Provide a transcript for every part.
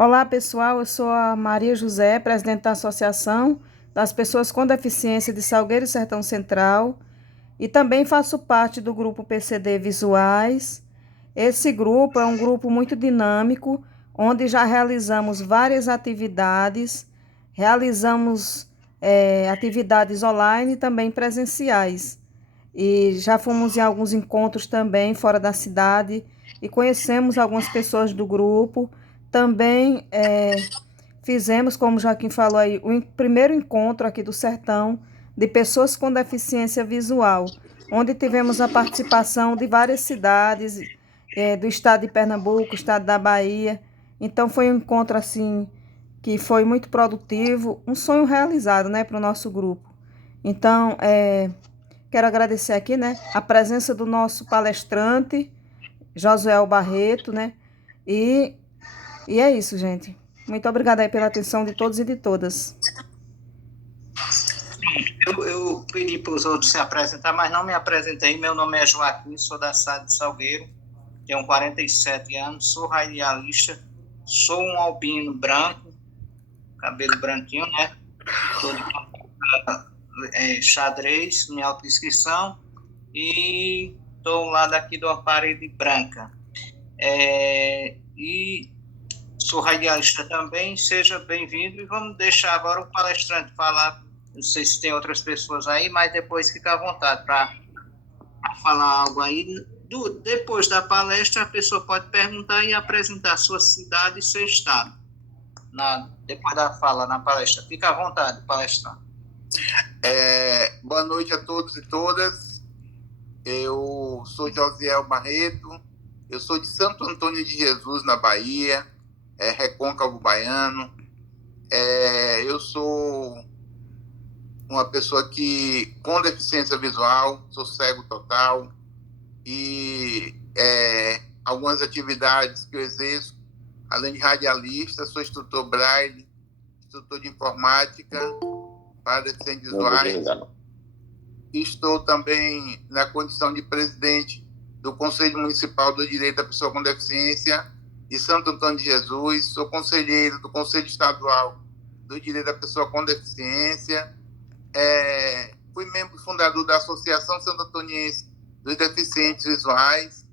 Olá, pessoal. Eu sou a Maria José, presidente da Associação das Pessoas com Deficiência de Salgueiro e Sertão Central, e também faço parte do grupo PCD Visuais. Esse grupo é um grupo muito dinâmico, onde já realizamos várias atividades, realizamos atividades online e também presenciais. E já fomos em alguns encontros também fora da cidade e conhecemos algumas pessoas do grupo. Também fizemos, como o Joaquim falou aí, o primeiro encontro aqui do Sertão de pessoas com deficiência visual, onde tivemos a participação de várias cidades do estado de Pernambuco, estado da Bahia. Então foi um encontro assim que foi muito produtivo, um sonho realizado, né, para o nosso grupo. Então, quero agradecer aqui, né, a presença do nosso palestrante, Josué Barreto, né, e, e é isso, gente. Muito obrigada aí pela atenção de todos e de todas. Eu pedi para os outros se apresentar, mas não me apresentei. Meu nome é Joaquim, sou da cidade de Salgueiro, tenho 47 anos, sou radialista, sou um albino branco, cabelo branquinho, né? Estou de xadrez, minha autodescrição, e estou lá daqui de uma parede branca. E sou radialista também, seja bem-vindo, e vamos deixar agora o palestrante falar. Não sei se tem outras pessoas aí, mas depois fica à vontade para falar algo aí. Depois da palestra, a pessoa pode perguntar e apresentar sua cidade e seu estado. Depois da fala na palestra. Fica à vontade, palestrante. Boa noite a todos e todas. Eu sou Josiel Barreto, eu sou de Santo Antônio de Jesus, na Bahia, Recôncavo Baiano. Eu sou uma pessoa que com deficiência visual, sou cego total, e algumas atividades que eu exerço, além de radialista, sou instrutor Braille, instrutor de informática para deficientes visuais. Estou também na condição de presidente do Conselho Municipal do Direito da Pessoa com Deficiência de Santo Antônio de Jesus, sou conselheiro do Conselho Estadual do Direito da Pessoa com Deficiência, fui membro fundador da Associação Santo Antoniense dos Deficientes Visuais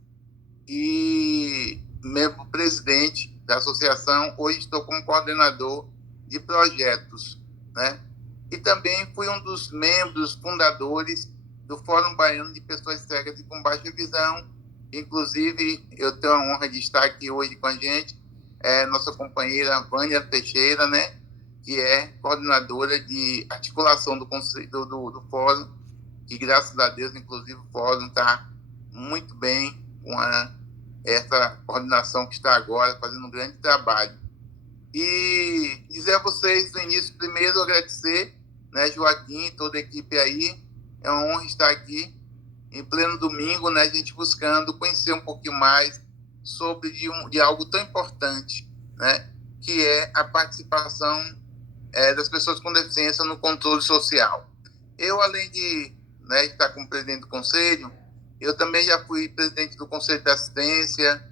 e membro presidente da associação. Hoje estou como coordenador de projetos, né? E também fui um dos membros fundadores do Fórum Baiano de Pessoas Cegas e com Baixa Visão. Inclusive, eu tenho a honra de estar aqui hoje com a gente, nossa companheira Vânia Teixeira, né, que é coordenadora de articulação do Fórum, que, graças a Deus, inclusive, o Fórum está muito bem com essa coordenação que está agora fazendo um grande trabalho. E dizer a vocês, no início, primeiro agradecer, né, Joaquim, toda a equipe aí. É uma honra estar aqui em pleno domingo, né, a gente buscando conhecer um pouquinho mais sobre de algo tão importante, né, que é a participação das pessoas com deficiência no controle social. Eu, além de, né, estar como presidente do conselho, eu também já fui presidente do Conselho de Assistência,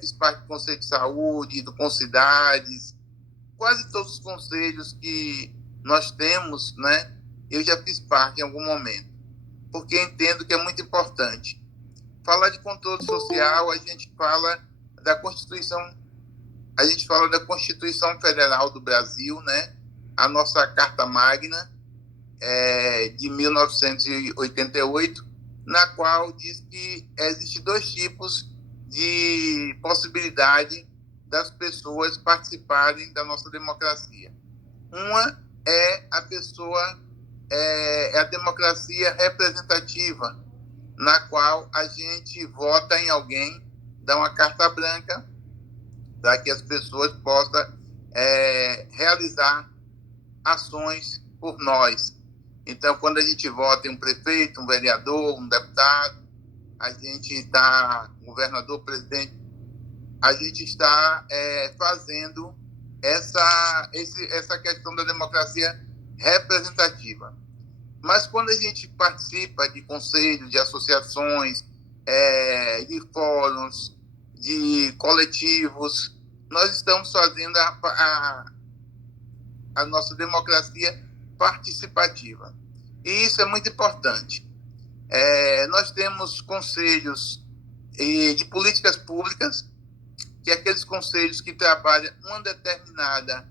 fiz parte do Conselho de Saúde, do Concidades, quase todos os conselhos que nós temos, né, eu já fiz parte em algum momento, porque entendo que é muito importante. Falar de controle social, a gente fala da Constituição Federal do Brasil, né, a nossa Carta Magna, de 1988, na qual diz que existem dois tipos de possibilidade das pessoas participarem da nossa democracia. Uma é a democracia representativa, na qual a gente vota em alguém, dá uma carta branca para que as pessoas possam realizar ações por nós. Então, quando a gente vota em um prefeito, um vereador, um deputado, a gente está, governador, presidente, a gente está fazendo essa questão da democracia representativa. Mas quando a gente participa de conselhos, de associações, de fóruns, de coletivos, nós estamos fazendo a nossa democracia participativa. E isso é muito importante. Nós temos conselhos de políticas públicas, que é aqueles conselhos que trabalham uma determinada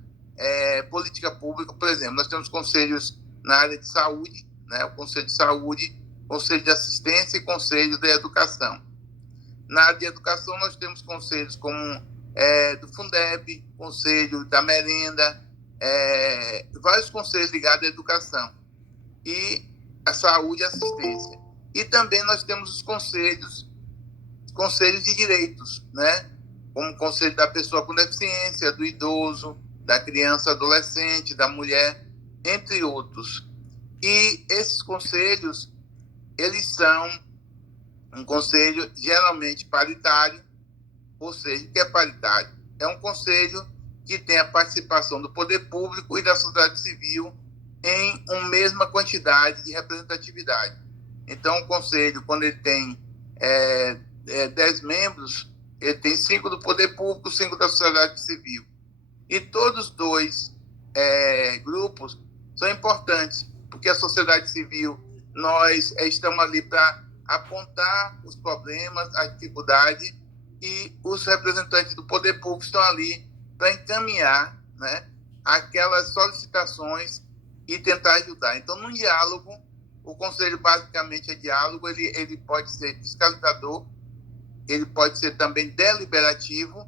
política pública. Por exemplo, nós temos conselhos na área de saúde, né? O Conselho de Saúde, Conselho de Assistência e Conselho de Educação. Na área de educação, nós temos conselhos como do Fundeb, Conselho da Merenda, vários conselhos ligados à educação e à saúde e assistência. E também nós temos os conselhos de direitos, né? Como o Conselho da Pessoa com Deficiência, do Idoso, da Criança, Adolescente, da Mulher, entre outros. E esses conselhos, eles são um conselho geralmente paritário, ou seja, o que é paritário? É um conselho que tem a participação do poder público e da sociedade civil em uma mesma quantidade de representatividade. Então, o conselho, quando ele tem 10 membros, ele tem 5 do poder público, 5 da sociedade civil. E todos os dois grupos são importantes, porque a sociedade civil, nós estamos ali para apontar os problemas, a dificuldade, e os representantes do poder público estão ali para encaminhar, né, aquelas solicitações e tentar ajudar. Então, no diálogo, o conselho basicamente é diálogo, ele pode ser fiscalizador, ele pode ser também deliberativo,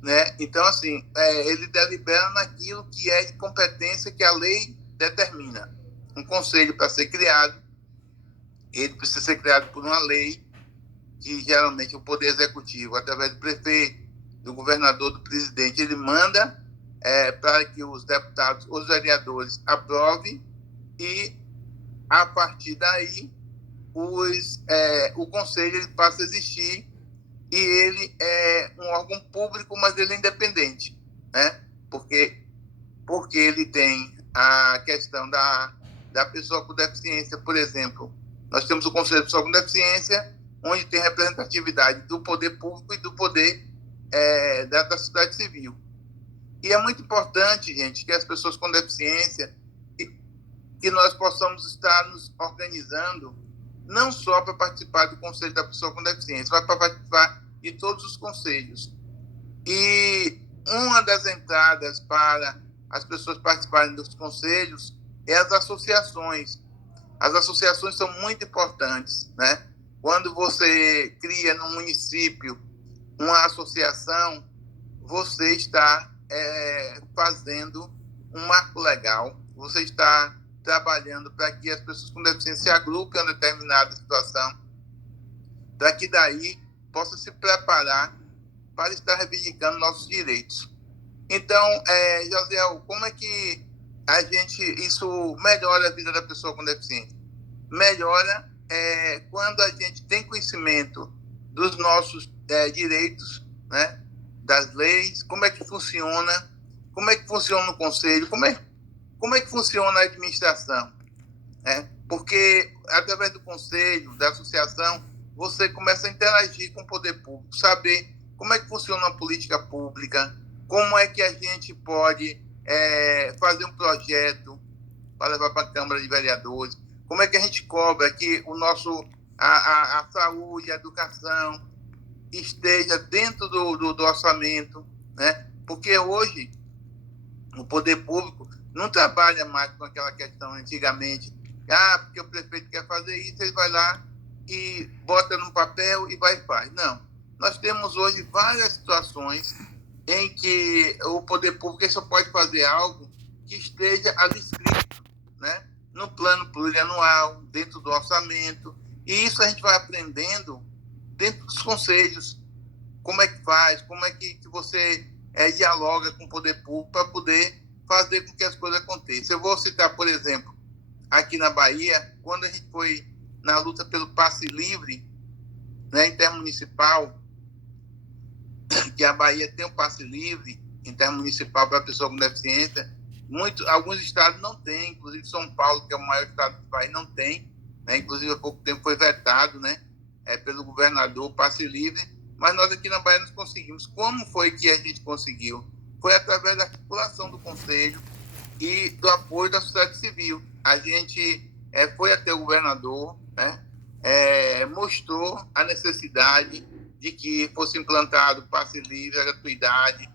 né? Então, assim, ele delibera naquilo que é de competência que a lei determina. Um conselho, para ser criado, ele precisa ser criado por uma lei que, geralmente, o Poder Executivo, através do prefeito, do governador, do presidente, ele manda para que os deputados, os vereadores aprovem e, a partir daí, o conselho ele passa a existir e ele é um órgão público, mas ele é independente, né? Porque ele tem a questão da pessoa com deficiência, por exemplo. Nós temos o Conselho de Pessoa com Deficiência, onde tem representatividade do poder público e do poder da sociedade civil. E é muito importante, gente, que as pessoas com deficiência, que nós possamos estar nos organizando, não só para participar do Conselho da Pessoa com Deficiência, mas para participar de todos os conselhos. E uma das entradas para as pessoas participarem dos conselhos é as associações. As associações são muito importantes, né? Quando você cria no município uma associação, você está fazendo um marco legal, você está trabalhando para que as pessoas com deficiência se agrupem em uma determinada situação, para que daí possa se preparar para estar reivindicando nossos direitos. Então, Josiel, como é que isso melhora a vida da pessoa com deficiência? Melhora quando a gente tem conhecimento dos nossos direitos, né, das leis, como é que funciona o conselho, como é que funciona a administração, né? Porque através do conselho, da associação, você começa a interagir com o poder público, saber como é que funciona a política pública, como é que a gente pode fazer um projeto para levar para a Câmara de Vereadores, como é que a gente cobra que a saúde, a educação esteja dentro do orçamento, né? Porque hoje o poder público não trabalha mais com aquela questão antigamente, porque o prefeito quer fazer isso, ele vai lá e bota no papel e vai e faz. Não, nós temos hoje várias situações em que o poder público só pode fazer algo que esteja ali escrito, né? No plano plurianual, dentro do orçamento, e isso a gente vai aprendendo dentro dos conselhos, como é que faz, como é que você dialoga com o poder público para poder fazer com que as coisas aconteçam. Eu vou citar, por exemplo, aqui na Bahia, quando a gente foi na luta pelo passe livre, né, intermunicipal, que a Bahia tem um passe livre intermunicipal para a pessoa com deficiência, alguns estados não têm, inclusive São Paulo, que é o maior estado do país, não tem, né? Inclusive há pouco tempo foi vetado, né, pelo governador o passe livre, mas nós aqui na Bahia nós conseguimos. Como foi que a gente conseguiu? Foi através da articulação do Conselho e do apoio da sociedade civil. A gente foi até o governador, né? Mostrou a necessidade de que fosse implantado passe livre, a gratuidade.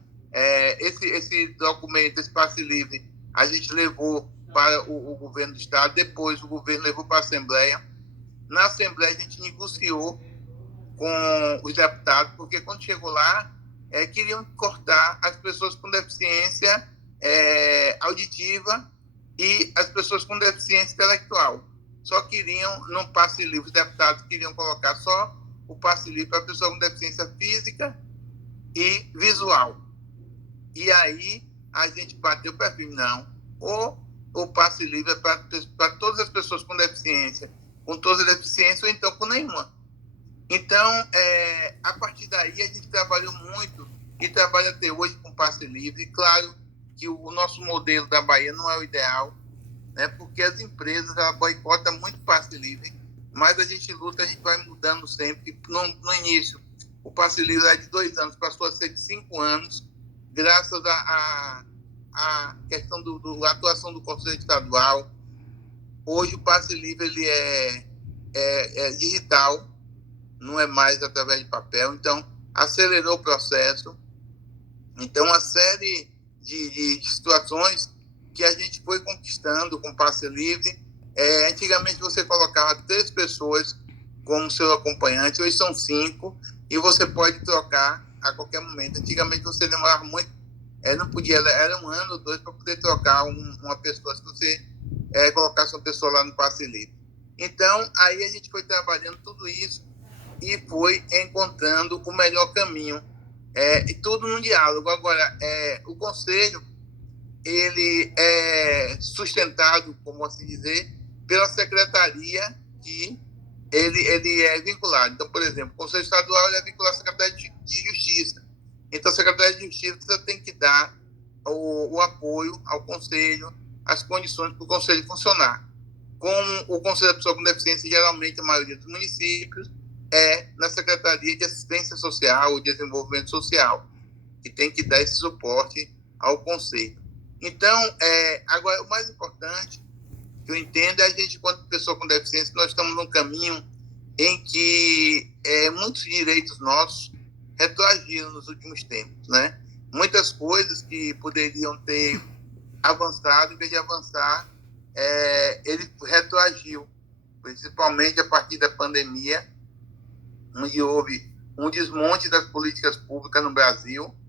Esse documento, esse passe livre, a gente levou para o governo do Estado, depois o governo levou para a Assembleia. Na Assembleia a gente negociou com os deputados, porque quando chegou lá, queriam cortar as pessoas com deficiência auditiva e as pessoas com deficiência intelectual. Só queriam, no passe livre, os deputados queriam colocar só o passe livre para a pessoa com deficiência física e visual. E aí a gente bateu o perfil, não. Ou o passe livre é para todas as pessoas com deficiência, com todas as deficiências, ou então com nenhuma. Então, a partir daí, a gente trabalhou muito e trabalha até hoje com passe livre. Claro que o nosso modelo da Bahia não é o ideal, né, porque as empresas boicotam muito passe livre, mas a gente luta, a gente vai mudando sempre. No início, o passe livre era de 2 anos, passou a ser de 5 anos, graças à questão da atuação do Conselho Estadual. Hoje o passe livre ele é digital, não é mais através de papel, então acelerou o processo. Então, uma série de situações que a gente foi conquistando com passe livre. Antigamente você colocava 3 pessoas como seu acompanhante, hoje são 5, e você pode trocar a qualquer momento. Antigamente você demorava muito, não podia, era 1 ano ou 2 para poder trocar uma pessoa, se você colocasse uma pessoa lá no passe livre. Então, aí a gente foi trabalhando tudo isso e foi encontrando o melhor caminho, e tudo no diálogo. Agora, o Conselho, ele é sustentado, como assim dizer, pela secretaria que ele é vinculado. Então, por exemplo, o Conselho Estadual ele é vinculado à Secretaria de Justiça. Então, a Secretaria de Justiça tem que dar o apoio ao Conselho, as condições para o Conselho funcionar. Como o Conselho da Pessoa com Deficiência, geralmente, a maioria dos municípios, na Secretaria de Assistência Social ou Desenvolvimento Social, que tem que dar esse suporte ao Conselho. Então, agora, o mais importante que eu entendo é a gente, quanto pessoa com deficiência, nós estamos num caminho em que muitos direitos nossos retroagiram nos últimos tempos, né? Muitas coisas que poderiam ter avançado, em vez de avançar, ele retroagiu, principalmente a partir da pandemia, onde houve um desmonte das políticas públicas no Brasil,